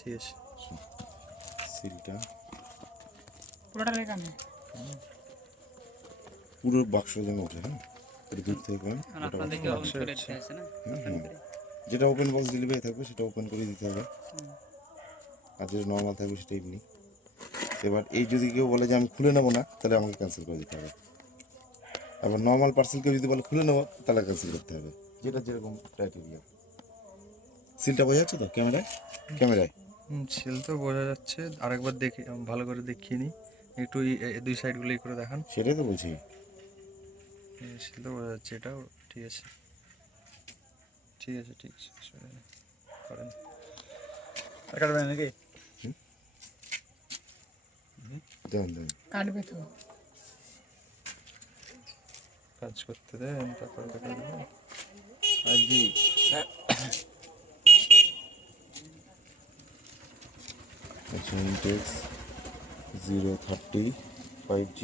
ঠিক আছে সিলটা পুরোটা রেখে আনে পুরো বাক্স যেন ওঠে। হ্যাঁ এটা দূর থেকে করেন আর আপনাদেরকে ওপেন করে দিতে হয়েছে না ওপেন করে যেটা ওপেন বক্স ডেলিভারি থাকবে সেটা ওপেন করে দিতে হবে, আর যেটা নর্মাল থাকবে সেটা এমনি। এবার এই যদি কেউ বলে যে আমি খুলে নেবো না, তাহলে আমাকে ক্যান্সেল করে দিতে হবে। আবার নর্মাল পার্সেল কেউ যদি বলে খুলে নেবো, তাহলে ক্যান্সেল করতে হবে, যেটা যেরকম ক্রাইটেরিয়া। সিলটা বোঝা যাচ্ছে তো ক্যামেরায়? ক্যামেরায় সিল তো বোঝা যাচ্ছে, আরেকবার দেখে ভালো করে দেখিয়ে নিই একটু। দুই সাইডগুলো করে দেখান। সেটাই তো বলছি। সিল তো বোঝা যাচ্ছে, এটাও ঠিক আছে ঠিক আছে ঠিক আছে করেন। কাটবে নাকি? দেন দেন কাটবে তো কাজ করতে দেন, তারপরে দেখা দেবো। আর জি আচ্ছা, ইনটেক্স 030 5G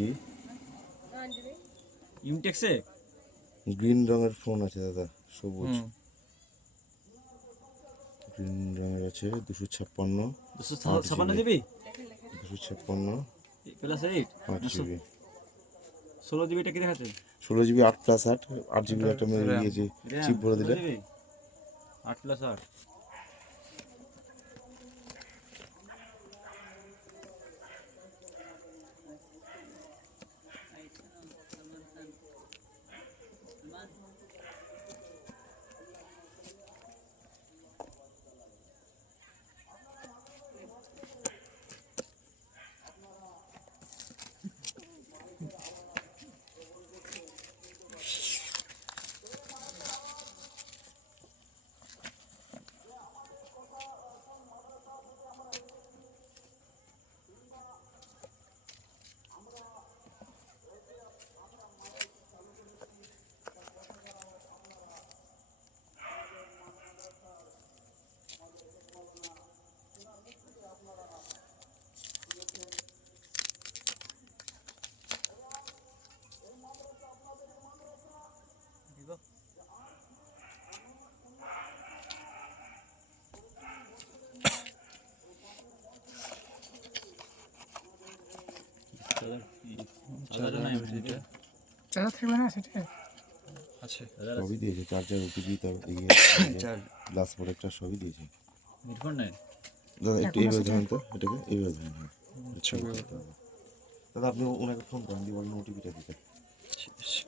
ইমটেক্সে গ্রিন রঙের ফোন আছে দাদা, সবুজ হুম গ্রিন রঙের আছে 256 256 জিবি 256 প্লাস 8 8GB 16 জিবিটা কি দেখাচ্ছে? 16GB 8+8 8GB একটা মেরে দিয়েছে চিপ ভরে দিলে। 8+8 চার্জার থাকবে না সেটা? আছে সবই দিয়েছে, চার্জার ওটিপি তার গ্লাস প্রোটেক্টর সবই দিয়েছে হেডফোন নাই দাদা। একটু এইভাবে ধরেন তো, এটাকে এইভাবে ধরেন। হ্যাঁ ছবি দাদা আপনি ওনাকে ফোন করেন দিয়ে বলেন ওটিপিটা দিতে। ঠিক আছে